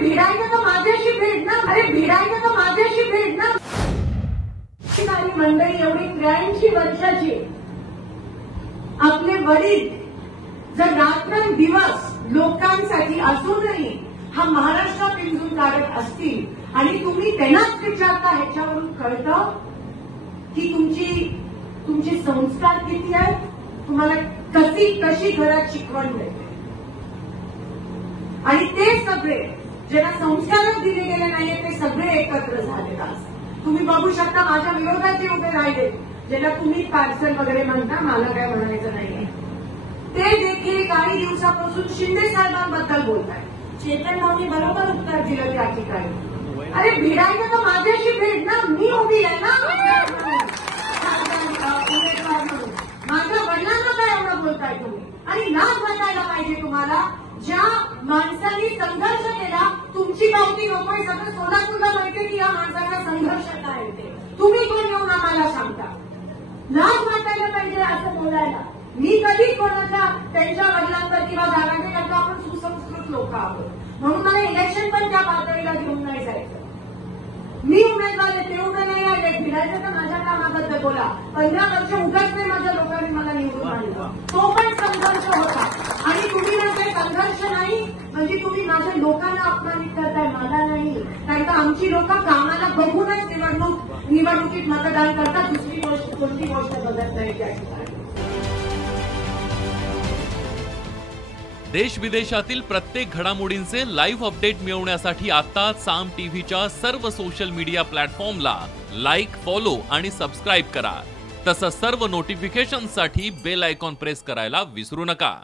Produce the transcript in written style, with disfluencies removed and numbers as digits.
भिडायचं तर माझ्याशी भेट ना, अरे भिडायचं तर माझ्याशी भेट ना. मंडळी एवढी 83 वर्षाची, आपले वडील जर रात्रंदिवस लोकांसाठी असूनही हा महाराष्ट्र पिंजून काढत असतील आणि तुम्ही त्यांनाच विचारता, ह्याच्यावरून कळतं की तुमचे संस्कार किती आहेत, तुम्हाला कशी घरात शिकवण मिळते. आणि ते सगळे ज्यांना संस्कारच दिले गेले नाहीये ते सगळे एकत्र झालेले असतात. तुम्ही बघू शकता माझ्या विरोधात जे उभे राहिले, ज्याला तुम्ही पार्सल वगैरे म्हणता, मला काय म्हणायचं नाहीये, ते देखील काही दिवसापासून शिंदे साहेबांबद्दल बोलत आहेत. चेतन भाऊनी बरोबर उत्तर दिलं त्या ठिकाणी. अरे भिडायचं तर माझ्याशी भेट ना, मी उभी आहे ना उमेदवार म्हणून. माझ्या वडिलांना काय एवढं बोलताय तुम्ही? आणि लाज वाटायला पाहिजे तुम्हाला. ज्या माणसांनी संघर्ष केला, तुमची पावती नकोय, सगळं सोलापूरला माहिती की या माणसाचा संघर्ष काय ते, तुम्ही कोण येऊन आम्हाला सांगता? लाज वाटायला पाहिजे असं बोलायला. मी कधी कोणाच्या त्यांच्या वडिलांवर किंवा दाराने करता, आपण सुसंस्कृत लोक आहोत म्हणून मला इलेक्शन पण त्या पातळीला घेऊन नाही जायचं. मी उमेदवार आहे, ते उभे नाही राहिले. भिडायचं तर माझ्या कामाबद्दल बोला. 15 वर्ष उगाच नाही माझ्या लोकांनी मला निवडून आणलं, तो पण संघर्ष होता. आणि तुम्ही म्हणताय संघर्ष नाही म्हणजे तुम्ही माझ्या लोकांना अपमानित करताय, मला नाही. कारण का आमची लोक कामाला बघूनच निवडणुकीत मतदान करतात, दुसरी कोणती गोष्ट बघत नाही त्या ठिकाणी. देश विदेशातील प्रत्येक घडामोडींचे लाईव्ह अपडेट मिळवण्यासाठी आता साम टीव्हीच्या सर्व सोशल मीडिया प्लॅटफॉर्मला लाईक, फॉलो आणि सबस्क्राईब करा. तसंच सर्व नोटिफिकेशनसाठी बेल आयकॉन प्रेस करायला विसरू नका.